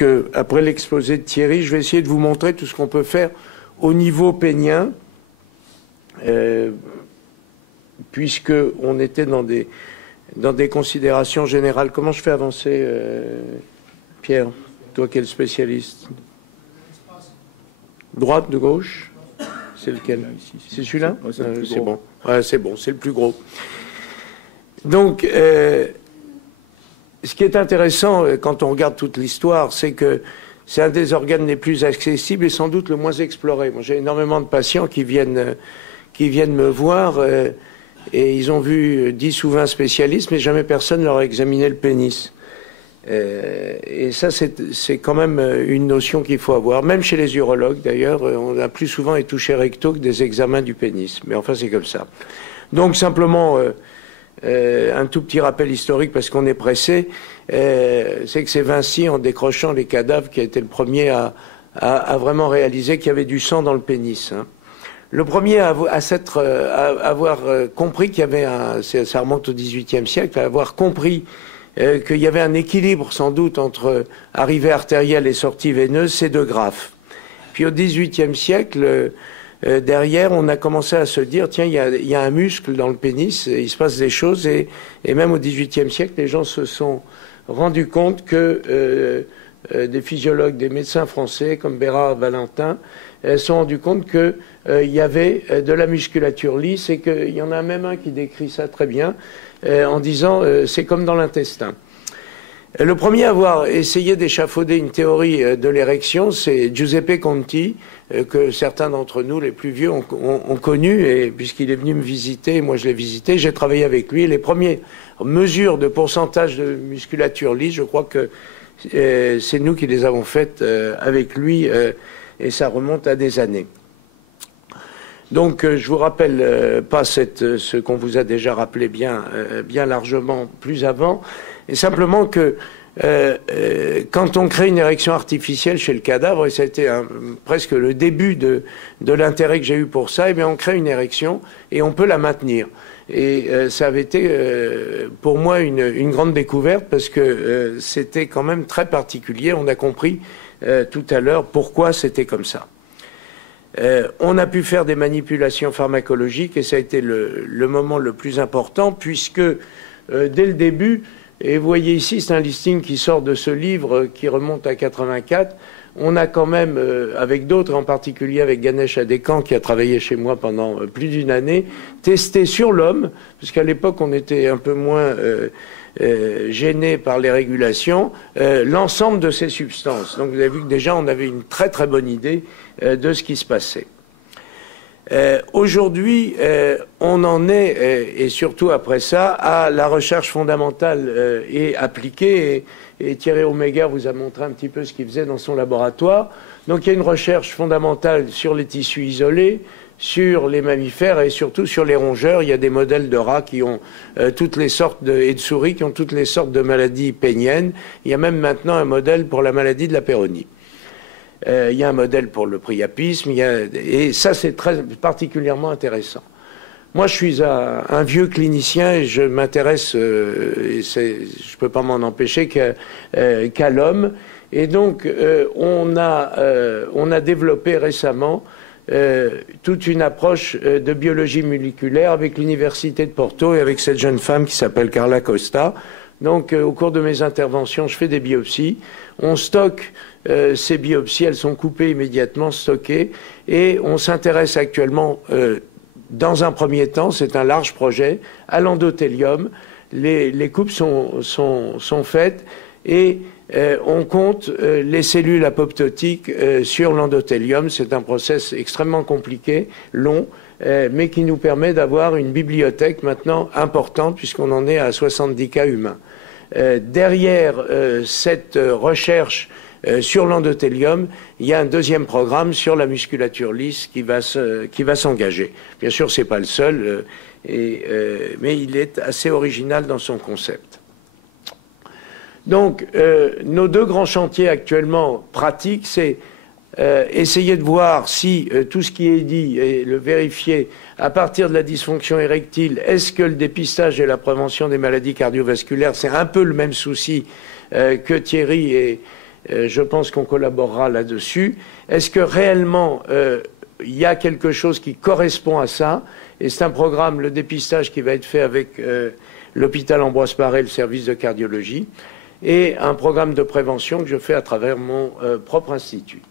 qu'après l'exposé de Thierry, je vais essayer de vous montrer tout ce qu'on peut faire au niveau pénien, puisqu'on était dans des considérations générales. Comment je fais avancer, Pierre, toi qui es le spécialiste? Droite, de gauche? C'est lequel? C'est celui-là? C'est bon. Ouais, c'est bon, c'est le plus gros. Donc, ce qui est intéressant quand on regarde toute l'histoire, c'est que c'est un des organes les plus accessibles et sans doute le moins exploré. Moi, j'ai énormément de patients qui viennent me voir et ils ont vu 10 ou 20 spécialistes, mais jamais personne leur a examiné le pénis. Et ça, c'est quand même une notion qu'il faut avoir. Même chez les urologues, d'ailleurs, on a plus souvent les touchés rectaux que des examens du pénis. Mais enfin, c'est comme ça. Donc, simplement, un tout petit rappel historique, parce qu'on est pressé, c'est que c'est Vinci, en décrochant les cadavres, qui a été le premier à vraiment réaliser qu'il y avait du sang dans le pénis. Hein. Le premier à avoir compris qu'il y avait ça remonte au XVIIIe siècle, à avoir compris qu'il y avait un équilibre sans doute entre arrivée artérielle et sortie veineuse, c'est de Graff. Puis au XVIIIe siècle, derrière, on a commencé à se dire, tiens, il y a un muscle dans le pénis, il se passe des choses, et même au XVIIIe siècle, les gens se sont rendus compte que des physiologues, des médecins français comme Bérard Valentin, se sont rendus compte qu'il y avait de la musculature lisse et qu'il y en a même un qui décrit ça très bien en disant c'est comme dans l'intestin. Le premier à avoir essayé d'échafauder une théorie de l'érection, c'est Giuseppe Conti, que certains d'entre nous, les plus vieux, ont connu, et puisqu'il est venu me visiter, moi je l'ai visité, j'ai travaillé avec lui. Les premières mesures de pourcentage de musculature lisse, je crois que c'est nous qui les avons faites avec lui, et ça remonte à des années. Donc, je vous rappelle pas ce qu'on vous a déjà rappelé bien largement plus avant, et simplement que quand on crée une érection artificielle chez le cadavre, et ça a été presque le début de l'intérêt que j'ai eu pour ça, et bien on crée une érection et on peut la maintenir. Et ça avait été pour moi une grande découverte parce que c'était quand même très particulier. On a compris tout à l'heure pourquoi c'était comme ça. On a pu faire des manipulations pharmacologiques et ça a été le moment le plus important puisque dès le début, et vous voyez ici, c'est un listing qui sort de ce livre qui remonte à 84, on a quand même, avec d'autres, en particulier avec Ganesh Adekam, qui a travaillé chez moi pendant plus d'une année, testé sur l'homme, parce qu'à l'époque on était un peu moins gêné par les régulations, l'ensemble de ces substances. Donc vous avez vu que déjà on avait une très très bonne idée de ce qui se passait. Aujourd'hui, on en est, et surtout après ça, à la recherche fondamentale et appliquée. Et Thierry Oméga vous a montré un petit peu ce qu'il faisait dans son laboratoire. Donc il y a une recherche fondamentale sur les tissus isolés, sur les mammifères et surtout sur les rongeurs. Il y a des modèles de rats qui ont toutes les sortes et de souris qui ont toutes les sortes de maladies péniennes. Il y a même maintenant un modèle pour la maladie de la péronie. Il y a un modèle pour le priapisme, et ça c'est très particulièrement intéressant. Moi je suis un vieux clinicien et je m'intéresse, et je peux pas m'en empêcher, qu'à l'homme. Et donc on a développé récemment toute une approche de biologie moléculaire avec l'université de Porto et avec cette jeune femme qui s'appelle Carla Costa. Donc au cours de mes interventions, je fais des biopsies. On stocke ces biopsies, elles sont coupées immédiatement, stockées, et on s'intéresse actuellement, dans un premier temps, c'est un large projet, à l'endothélium. Les coupes sont faites et on compte les cellules apoptotiques sur l'endothélium. C'est un process extrêmement compliqué, long, mais qui nous permet d'avoir une bibliothèque maintenant importante puisqu'on en est à 70 cas humains. Derrière cette recherche sur l'endothélium, il y a un deuxième programme sur la musculature lisse qui va s'engager. Bien sûr, c'est pas le seul, mais il est assez original dans son concept. Donc, nos deux grands chantiers actuellement pratiques, c'est essayer de voir si tout ce qui est dit et le vérifier à partir de la dysfonction érectile, est-ce que le dépistage et la prévention des maladies cardiovasculaires, c'est un peu le même souci que Thierry je pense qu'on collaborera là-dessus. Est-ce que réellement il y a quelque chose qui correspond à ça? Et c'est un programme, le dépistage, qui va être fait avec l'hôpital Ambroise Paré, le service de cardiologie, et un programme de prévention que je fais à travers mon propre institut.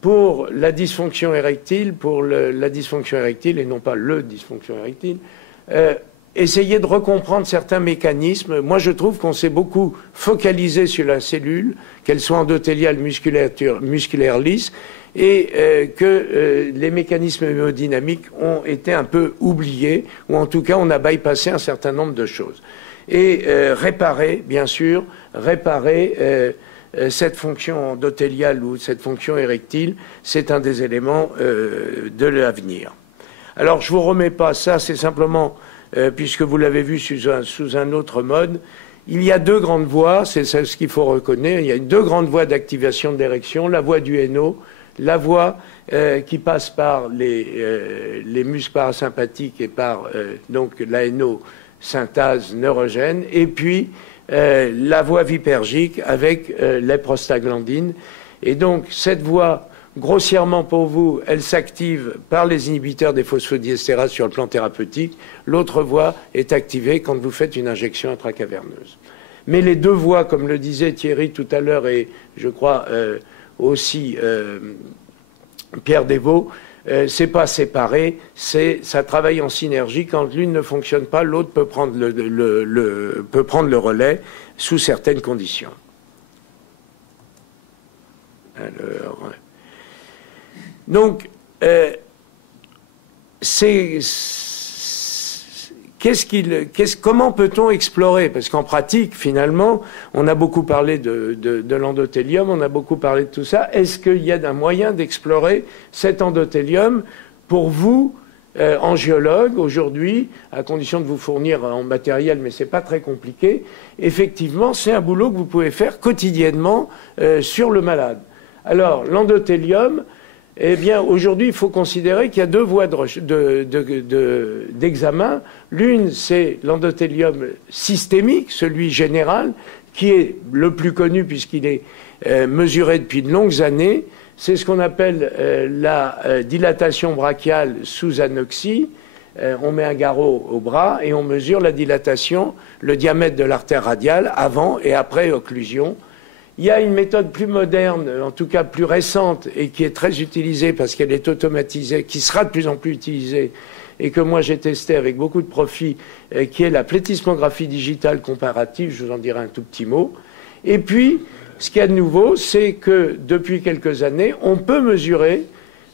Pour la dysfonction érectile, et non pas le dysfonction érectile, essayer de recomprendre certains mécanismes. Moi, je trouve qu'on s'est beaucoup focalisé sur la cellule, qu'elle soit endothéliale, musculaire lisse, et que les mécanismes hémodynamiques ont été un peu oubliés, ou en tout cas, on a bypassé un certain nombre de choses. Et réparer, bien sûr, cette fonction endothéliale ou cette fonction érectile, c'est un des éléments de l'avenir. Alors, je ne vous remets pas ça, c'est simplement, puisque vous l'avez vu sous un autre mode, il y a deux grandes voies, c'est ce qu'il faut reconnaître, il y a deux grandes voies d'activation de l'érection, la voie du NO, la voie qui passe par les muscles parasympathiques et par donc la NO synthase neurogène, et puis la voie vipergique avec les prostaglandines. Et donc, cette voie, grossièrement pour vous, elle s'active par les inhibiteurs des phosphodiestérases sur le plan thérapeutique. L'autre voie est activée quand vous faites une injection intracaverneuse. Mais les deux voies, comme le disait Thierry tout à l'heure, et je crois aussi Pierre Desvaux, c'est pas séparé, ça travaille en synergie. Quand l'une ne fonctionne pas, l'autre peut prendre le relais sous certaines conditions. Alors, donc, comment peut-on explorer? Parce qu'en pratique, finalement, on a beaucoup parlé de l'endothélium, on a beaucoup parlé de tout ça. Est-ce qu'il y a un moyen d'explorer cet endothélium pour vous, angiologue, aujourd'hui, à condition de vous fournir en matériel, mais c'est pas très compliqué? Effectivement, c'est un boulot que vous pouvez faire quotidiennement sur le malade. Alors, l'endothélium, eh bien, aujourd'hui, il faut considérer qu'il y a deux voies d'examen. L'une, c'est l'endothélium systémique, celui général, qui est le plus connu puisqu'il est mesuré depuis de longues années. C'est ce qu'on appelle la dilatation brachiale sous anoxie. On met un garrot au bras et on mesure la dilatation, le diamètre de l'artère radiale avant et après occlusion. Il y a une méthode plus moderne, en tout cas plus récente, et qui est très utilisée parce qu'elle est automatisée, qui sera de plus en plus utilisée, et que moi j'ai testé avec beaucoup de profit, qui est la plétismographie digitale comparative, je vous en dirai un tout petit mot. Et puis, ce qu'il y a de nouveau, c'est que depuis quelques années, on peut mesurer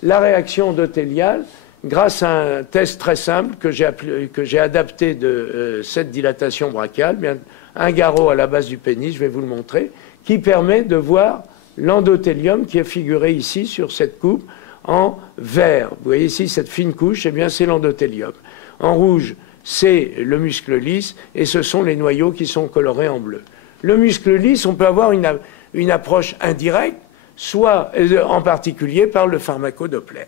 la réaction endothéliale grâce à un test très simple que j'ai adapté de cette dilatation brachiale, bien, un garrot à la base du pénis, je vais vous le montrer, qui permet de voir l'endothélium qui est figuré ici sur cette coupe en vert. Vous voyez ici cette fine couche, eh bien c'est l'endothélium. En rouge, c'est le muscle lisse et ce sont les noyaux qui sont colorés en bleu. Le muscle lisse, on peut avoir une approche indirecte, soit en particulier par le pharmacodoppler.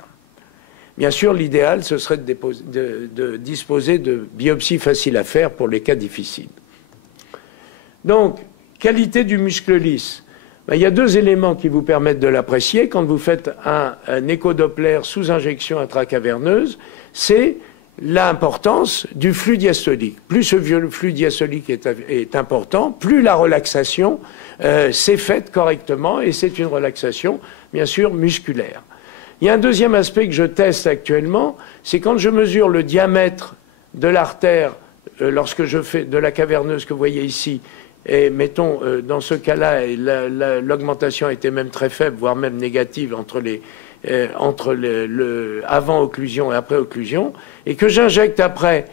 Bien sûr, l'idéal, ce serait de disposer de biopsies faciles à faire pour les cas difficiles. Donc, qualité du muscle lisse. Ben, il y a deux éléments qui vous permettent de l'apprécier quand vous faites un échodoppler sous injection intracaverneuse. C'est l'importance du flux diastolique. Plus ce flux diastolique est important, plus la relaxation s'est faite correctement et c'est une relaxation, bien sûr, musculaire. Il y a un deuxième aspect que je teste actuellement, c'est quand je mesure le diamètre de l'artère lorsque je fais de la caverneuse que vous voyez ici. Et mettons, dans ce cas-là, l'augmentation était même très faible, voire même négative entre avant-occlusion et après-occlusion, et que j'injecte après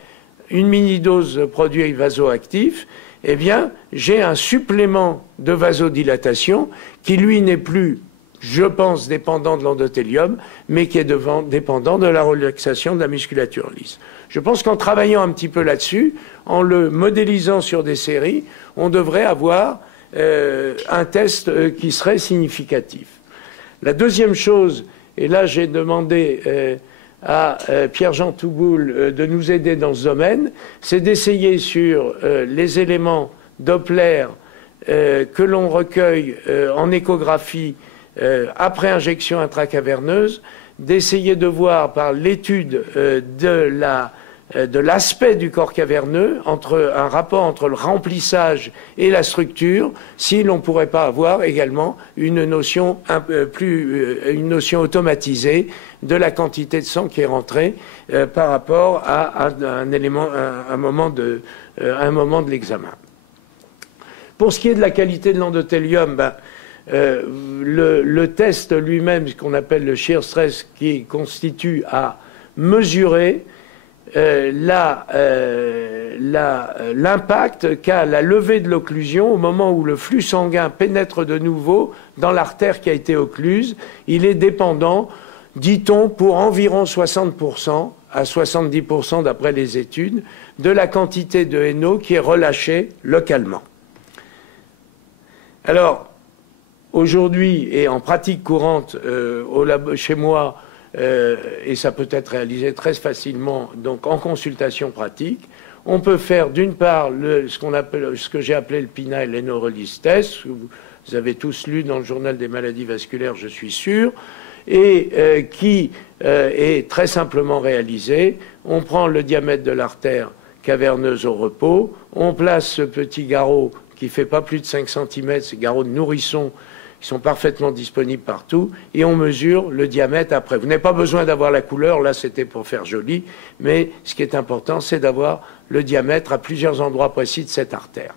une mini-dose de produit vasoactif, eh bien, j'ai un supplément de vasodilatation qui, lui, n'est plus, je pense, dépendant de l'endothélium, mais qui est dépendant de la relaxation de la musculature lisse. Je pense qu'en travaillant un petit peu là-dessus, en le modélisant sur des séries, on devrait avoir un test qui serait significatif. La deuxième chose, et là j'ai demandé à Pierre-Jean Touboul de nous aider dans ce domaine, c'est d'essayer sur les éléments Doppler que l'on recueille en échographie après injection intracaverneuse, d'essayer de voir par l'étude de l'aspect du corps caverneux, un rapport entre le remplissage et la structure, si l'on ne pourrait pas avoir également une notion automatisée de la quantité de sang qui est rentrée par rapport à un moment de l'examen. Pour ce qui est de la qualité de l'endothélium, le test lui-même, ce qu'on appelle le shear stress, qui constitue à mesurer l'impact qu'a la levée de l'occlusion au moment où le flux sanguin pénètre de nouveau dans l'artère qui a été occluse. Il est dépendant, dit-on, pour environ 60% à 70% d'après les études, de la quantité de NO qui est relâchée localement. Alors, aujourd'hui, et en pratique courante chez moi, et ça peut être réalisé très facilement, donc en consultation pratique, on peut faire d'une part ce que j'ai appelé le penile NO release test, vous avez tous lu dans le journal des maladies vasculaires, je suis sûr, et qui est très simplement réalisé. On prend le diamètre de l'artère caverneuse au repos, on place ce petit garrot qui ne fait pas plus de 5 cm, ces garrots de nourrisson qui sont parfaitement disponibles partout, et on mesure le diamètre après. Vous n'avez pas besoin d'avoir la couleur, là c'était pour faire joli, mais ce qui est important, c'est d'avoir le diamètre à plusieurs endroits précis de cette artère.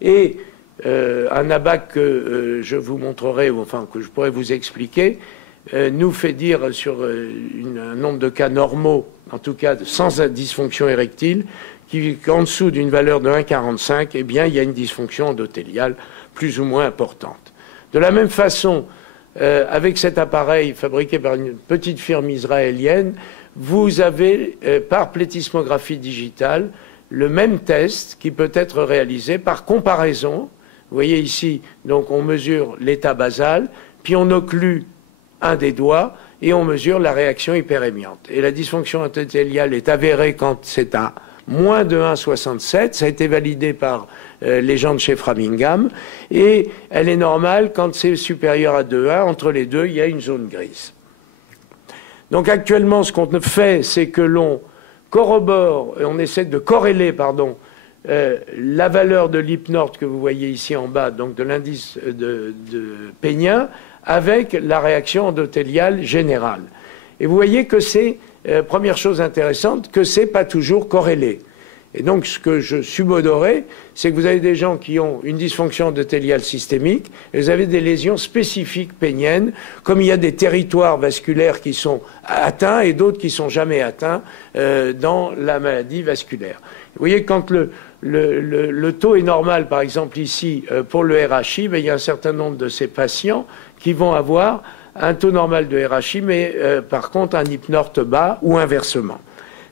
Et un abac que je vous montrerai, ou enfin que je pourrais vous expliquer, nous fait dire sur un nombre de cas normaux, en tout cas sans dysfonction érectile, qu'en dessous d'une valeur de 1,45, eh bien, il y a une dysfonction endothéliale plus ou moins importante. De la même façon, avec cet appareil fabriqué par une petite firme israélienne, vous avez, par plétismographie digitale, le même test qui peut être réalisé par comparaison. Vous voyez ici, donc on mesure l'état basal, puis on occlue un des doigts et on mesure la réaction hyperémiante. Et la dysfonction endothéliale est avérée quand c'est à moins de 1,67, ça a été validé par les gens de chez Framingham, et elle est normale quand c'est supérieur à 2,1, entre les deux, il y a une zone grise. Donc actuellement, ce qu'on fait, c'est que l'on corrobore, on essaie de corréler, la valeur de l'hypnorte que vous voyez ici en bas, donc de l'indice de Peña, avec la réaction endothéliale générale. Et vous voyez que c'est, première chose intéressante, que c'est pas toujours corrélé. Et donc, ce que je subodorais, c'est que vous avez des gens qui ont une dysfonction endothéliale systémique, et vous avez des lésions spécifiques péniennes, comme il y a des territoires vasculaires qui sont atteints et d'autres qui sont jamais atteints dans la maladie vasculaire. Vous voyez, quand le taux est normal, par exemple ici, pour le RHI, il y a un certain nombre de ces patients qui vont avoir un taux normal de RHI, mais par contre un hypnorte bas ou inversement.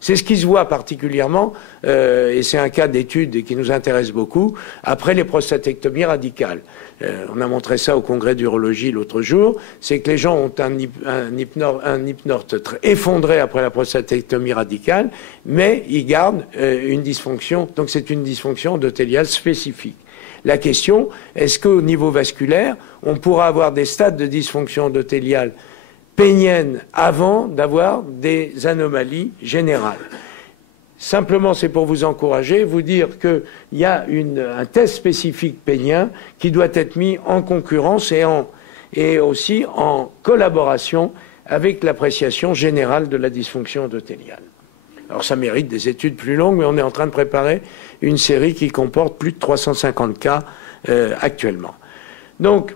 C'est ce qui se voit particulièrement, et c'est un cas d'étude qui nous intéresse beaucoup, après les prostatectomies radicales. On a montré ça au congrès d'urologie l'autre jour, c'est que les gens ont un hypnorte effondré après la prostatectomie radicale, mais ils gardent une dysfonction, donc c'est une dysfonction endothéliale spécifique. La question, est-ce qu'au niveau vasculaire, on pourra avoir des stades de dysfonction endothéliale pénienne avant d'avoir des anomalies générales? Simplement, c'est pour vous encourager, vous dire qu'il y a un test spécifique pénien qui doit être mis en concurrence et aussi en collaboration avec l'appréciation générale de la dysfonction endothéliale. Alors ça mérite des études plus longues, mais on est en train de préparer une série qui comporte plus de 350 cas actuellement. Donc,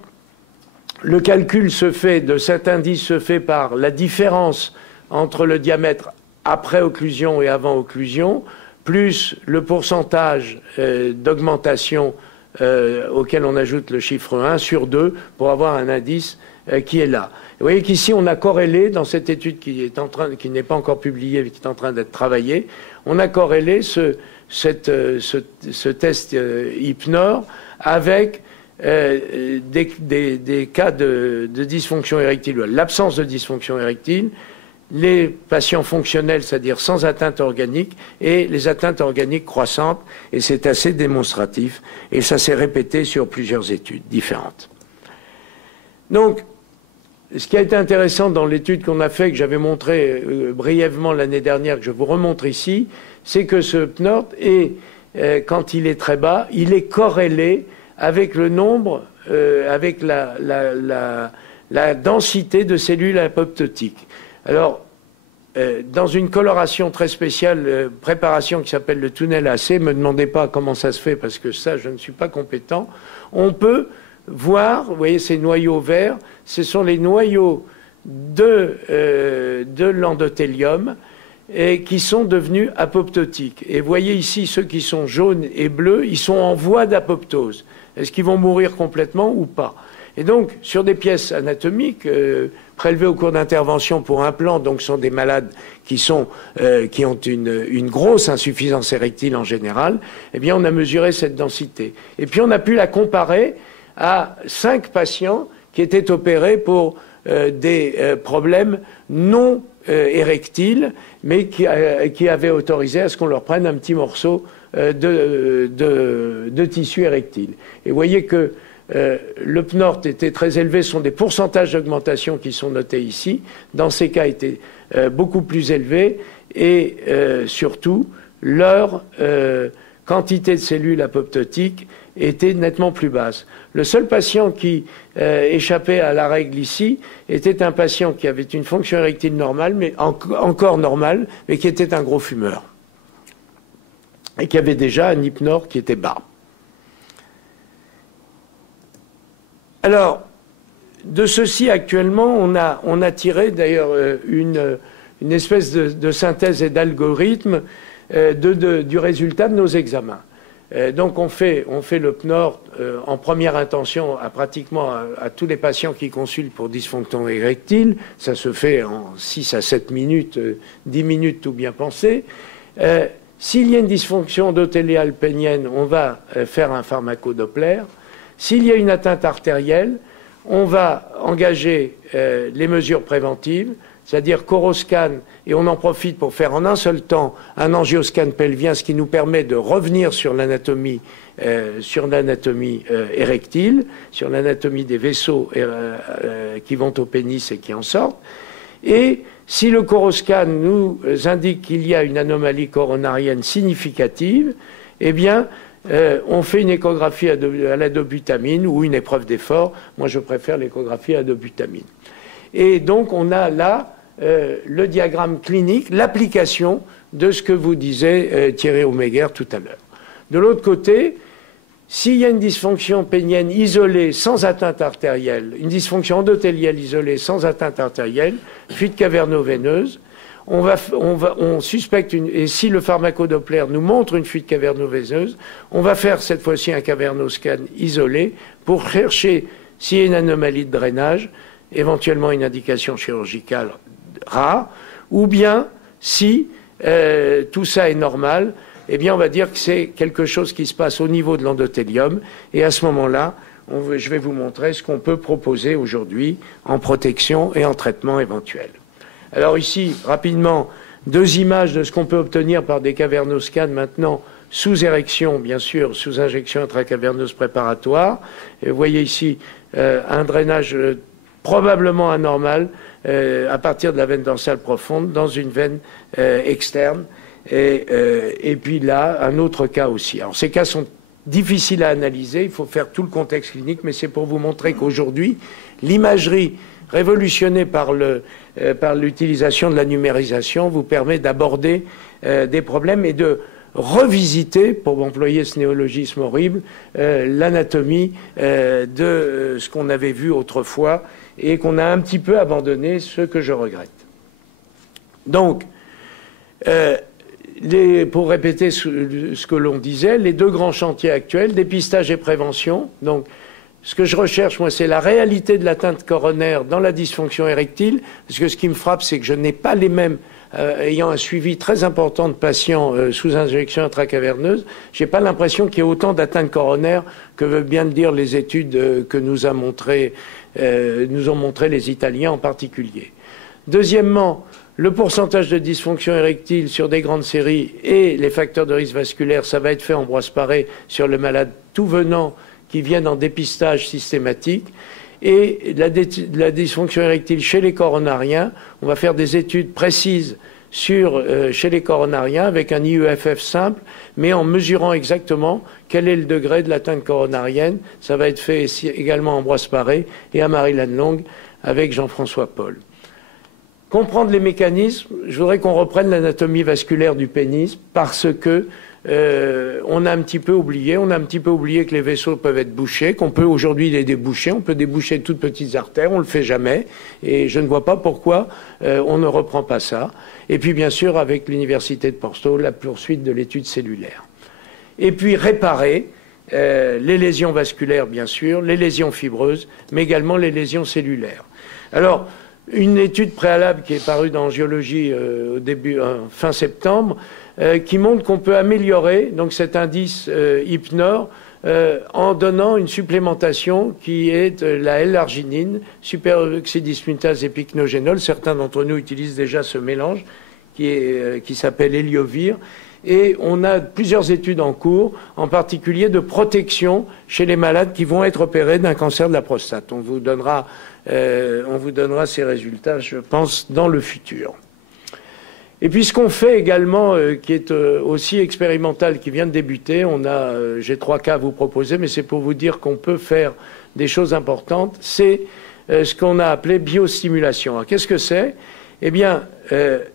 le calcul de cet indice se fait par la différence entre le diamètre après occlusion et avant occlusion, plus le pourcentage d'augmentation auquel on ajoute le chiffre 1 sur 2 pour avoir un indice qui est là. Vous voyez qu'ici, on a corrélé, dans cette étude qui n'est pas encore publiée, mais qui est en train d'être travaillée, on a corrélé ce test HypNor avec des cas de dysfonction érectile, l'absence de dysfonction érectile, les patients fonctionnels, c'est-à-dire sans atteinte organique, et les atteintes organiques croissantes, et c'est assez démonstratif, et ça s'est répété sur plusieurs études différentes. Donc, ce qui a été intéressant dans l'étude qu'on a fait, que j'avais montré brièvement l'année dernière, que je vous remontre ici, c'est que ce PNORT, quand il est très bas, il est corrélé avec le nombre, avec la densité de cellules apoptotiques. Alors, dans une coloration très spéciale, préparation qui s'appelle le tunnel AC, ne me demandez pas comment ça se fait, parce que ça, je ne suis pas compétent, on peut voir, vous voyez ces noyaux verts, ce sont les noyaux de l'endothélium et qui sont devenus apoptotiques. Et vous voyez ici ceux qui sont jaunes et bleus, ils sont en voie d'apoptose. Est-ce qu'ils vont mourir complètement ou pas? Et donc, sur des pièces anatomiques prélevées au cours d'intervention pour implant, donc ce sont des malades qui ont une grosse insuffisance érectile en général, eh bien on a mesuré cette densité. Et puis on a pu la comparer à 5 patients qui étaient opérés pour des problèmes non érectiles, mais qui avaient autorisé à ce qu'on leur prenne un petit morceau de tissu érectile. Et vous voyez que le PNORT était très élevé, ce sont des pourcentages d'augmentation qui sont notés ici, dans ces cas étaient beaucoup plus élevés, et surtout leur quantité de cellules apoptotiques était nettement plus basse. Le seul patient qui échappait à la règle ici était un patient qui avait une fonction érectile normale, mais encore normale, mais qui était un gros fumeur et qui avait déjà un IPNOR qui était bas. Alors, de ceci actuellement, on a tiré d'ailleurs une espèce de synthèse et d'algorithme du résultat de nos examens. Donc on fait le PNORT en première intention pratiquement à tous les patients qui consultent pour dysfonction érectile. Ça se fait en 6 à 7 minutes, 10 minutes tout bien pensé. S'il y a une dysfonction endothéliale pénienne, on va faire un pharmacodoppler. S'il y a une atteinte artérielle, on va engager les mesures préventives, c'est-à-dire coroscan, et on en profite pour faire en un seul temps un angioscan pelvien, ce qui nous permet de revenir sur l'anatomie érectile, sur l'anatomie des vaisseaux qui vont au pénis et qui en sortent. Et si le coroscan nous indique qu'il y a une anomalie coronarienne significative, eh bien, on fait une échographie à la dobutamine ou une épreuve d'effort. Moi, je préfère l'échographie à dobutamine. Et donc, on a là le diagramme clinique, l'application de ce que vous disait Thierry Omeguer tout à l'heure. De l'autre côté, s'il y a une dysfonction pénienne isolée sans atteinte artérielle, une dysfonction endothéliale isolée sans atteinte artérielle, fuite caverno-veineuse, on suspecte et si le pharmacodoppler nous montre une fuite caverno-veineuse, on va faire cette fois-ci un cavernoscan isolé pour chercher s'il y a une anomalie de drainage, éventuellement une indication chirurgicale rare, ou bien si tout ça est normal, eh bien on va dire que c'est quelque chose qui se passe au niveau de l'endothélium, et à ce moment-là, je vais vous montrer ce qu'on peut proposer aujourd'hui en protection et en traitement éventuel. Alors ici, rapidement, 2 images de ce qu'on peut obtenir par des cavernoscans maintenant sous érection, bien sûr, sous injection intracaverneuse préparatoire. Et vous voyez ici un drainage probablement anormal à partir de la veine dorsale profonde dans une veine externe. Et puis là, un autre cas aussi. Alors ces cas sont difficiles à analyser, il faut faire tout le contexte clinique, mais c'est pour vous montrer qu'aujourd'hui, l'imagerie révolutionnée par l'utilisation de la numérisation vous permet d'aborder des problèmes et de revisiter, pour employer ce néologisme horrible, l'anatomie de ce qu'on avait vu autrefois et qu'on a un petit peu abandonné, ce que je regrette. Donc, pour répéter ce que l'on disait, les 2 grands chantiers actuels, dépistage et prévention. Donc, ce que je recherche, moi, c'est la réalité de l'atteinte coronaire dans la dysfonction érectile, parce que ce qui me frappe, c'est que je n'ai pas les mêmes, ayant un suivi très important de patients sous injection intracaverneuse, j'ai pas l'impression qu'il y ait autant d'atteintes coronaires que veulent bien le dire les études que nous ont montré les Italiens en particulier. Deuxièmement, le pourcentage de dysfonction érectile sur des grandes séries et les facteurs de risque vasculaire, ça va être fait en brosse-paré sur le malade tout venant qui viennent en dépistage systématique. Et la dysfonction érectile chez les coronariens, on va faire des études précises chez les coronariens avec un IEFF simple, mais en mesurant exactement quel est le degré de l'atteinte coronarienne. Ça va être fait également en Ambroise Paré et à Marie-Lannelongue avec Jean-François Paul. Comprendre les mécanismes, je voudrais qu'on reprenne l'anatomie vasculaire du pénis parce que on a un petit peu oublié que les vaisseaux peuvent être bouchés, qu'on peut aujourd'hui les déboucher, on peut déboucher de toutes petites artères, on le fait jamais, et je ne vois pas pourquoi on ne reprend pas ça. Et puis bien sûr avec l'université de Porto, la poursuite de l'étude cellulaire. Et puis réparer les lésions vasculaires bien sûr, les lésions fibreuses, mais également les lésions cellulaires. Alors une étude préalable qui est parue dans Angiologie au début fin septembre, qui montre qu'on peut améliorer donc cet indice IPNOR en donnant une supplémentation qui est la L-arginine, superoxydismutase et pycnogénol. Certains d'entre nous utilisent déjà ce mélange qui s'appelle Héliovir. Et on a plusieurs études en cours, en particulier de protection chez les malades qui vont être opérés d'un cancer de la prostate. On vous donnera ces résultats, je pense, dans le futur. Et puis ce qu'on fait également, qui est aussi expérimental, qui vient de débuter, j'ai 3 cas à vous proposer, mais c'est pour vous dire qu'on peut faire des choses importantes, c'est ce qu'on a appelé biostimulation. Alors qu'est-ce que c'est? Eh bien,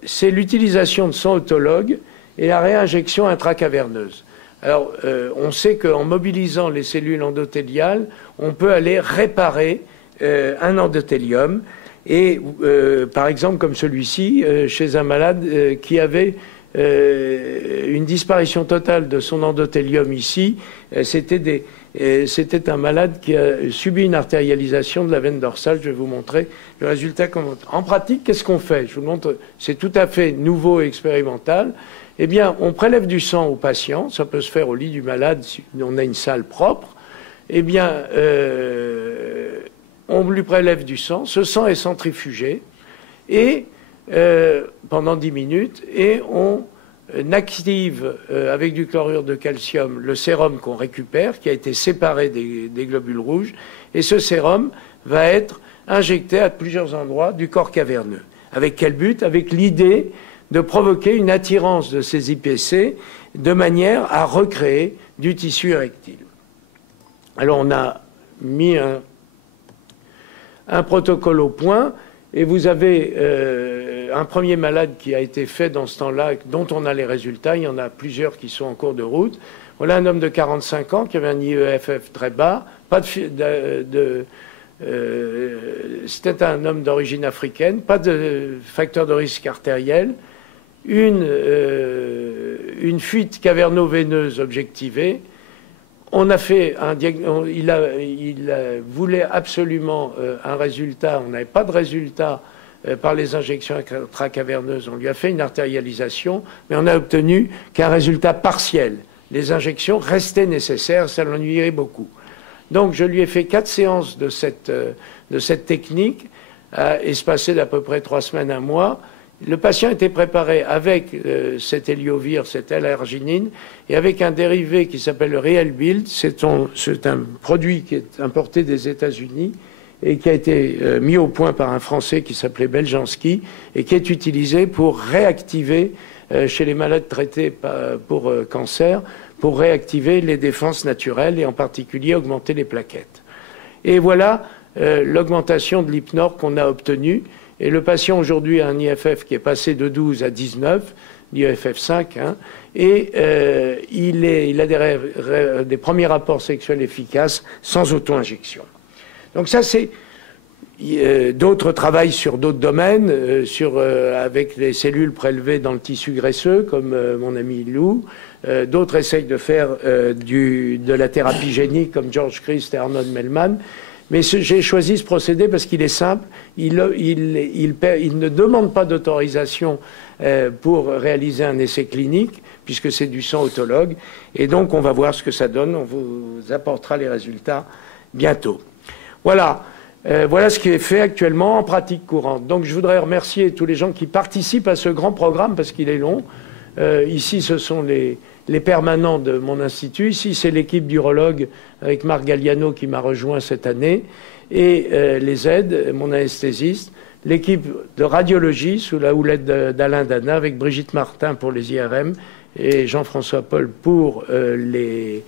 c'est l'utilisation de sang autologue et la réinjection intracaverneuse. Alors, on sait qu'en mobilisant les cellules endothéliales, on peut aller réparer un endothélium. Et par exemple, comme celui-ci, chez un malade qui avait une disparition totale de son endothélium ici, c'était un malade qui a subi une artérialisation de la veine dorsale. Je vais vous montrer le résultat. En pratique, qu'est-ce qu'on fait? Je vous montre, c'est tout à fait nouveau et expérimental. Eh bien, on prélève du sang au patient, ça peut se faire au lit du malade si on a une salle propre. Eh bien, on lui prélève du sang, ce sang est centrifugé et pendant 10 minutes et on active avec du chlorure de calcium le sérum qu'on récupère, qui a été séparé des globules rouges, et ce sérum va être injecté à plusieurs endroits du corps caverneux. Avec quel but? Avec l'idée de provoquer une attirance de ces IPC de manière à recréer du tissu érectile. Alors on a mis un protocole au point, et vous avez un premier malade qui a été fait dans ce temps-là, dont on a les résultats. Il y en a plusieurs qui sont en cours de route. Voilà un homme de 45 ans qui avait un IEFF très bas. C'était un homme d'origine africaine, pas de facteur de risque artériel, une fuite caverno-veineuse objectivée. On a fait un diagnostic, il voulait absolument un résultat, on n'avait pas de résultat par les injections intracaverneuses. On lui a fait une artérialisation, mais on a obtenu qu'un résultat partiel. Les injections restaient nécessaires, ça l'ennuyait beaucoup. Donc je lui ai fait 4 séances de cette technique, espacées d'à peu près 3 semaines, 1 mois. Le patient était préparé avec cet héliovir, cette L-arginine, et avec un dérivé qui s'appelle le Real Build. C'est un produit qui est importé des États-Unis et qui a été mis au point par un Français qui s'appelait Beljanski et qui est utilisé pour réactiver, chez les malades traités pour cancer, pour réactiver les défenses naturelles et en particulier augmenter les plaquettes. Et voilà l'augmentation de l'IPNOR qu'on a obtenue. Et le patient aujourd'hui a un IFF qui est passé de 12 à 19, l'IFF 5, hein, et il a des premiers rapports sexuels efficaces sans auto-injection. Donc ça, c'est... D'autres travaillent sur d'autres domaines, avec les cellules prélevées dans le tissu graisseux, comme mon ami Lou. D'autres essayent de faire de la thérapie génique, comme George Christ et Arnold Mellman. Mais j'ai choisi ce procédé parce qu'il est simple. Il ne demande pas d'autorisation pour réaliser un essai clinique, puisque c'est du sang autologue. Et donc, on va voir ce que ça donne. On vous apportera les résultats bientôt. Voilà. Voilà ce qui est fait actuellement en pratique courante. Donc je voudrais remercier tous les gens qui participent à ce grand programme parce qu'il est long. Ici, ce sont les permanents de mon institut. Ici, c'est l'équipe d'urologue avec Marc Galliano qui m'a rejoint cette année. Et les aides, mon anesthésiste. L'équipe de radiologie sous la houlette d'Alain Dana avec Brigitte Martin pour les IRM et Jean-François Paul pour les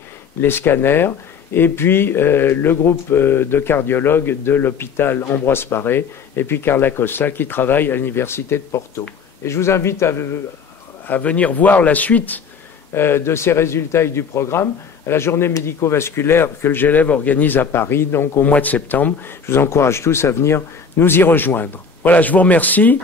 scanners. Et puis le groupe de cardiologues de l'hôpital Ambroise Paré, et puis Carla Cossa qui travaille à l'université de Porto. Et je vous invite à venir voir la suite de ces résultats et du programme à la journée médico-vasculaire que le GELEV organise à Paris, donc au mois de septembre. Je vous encourage tous à venir nous y rejoindre. Voilà, je vous remercie.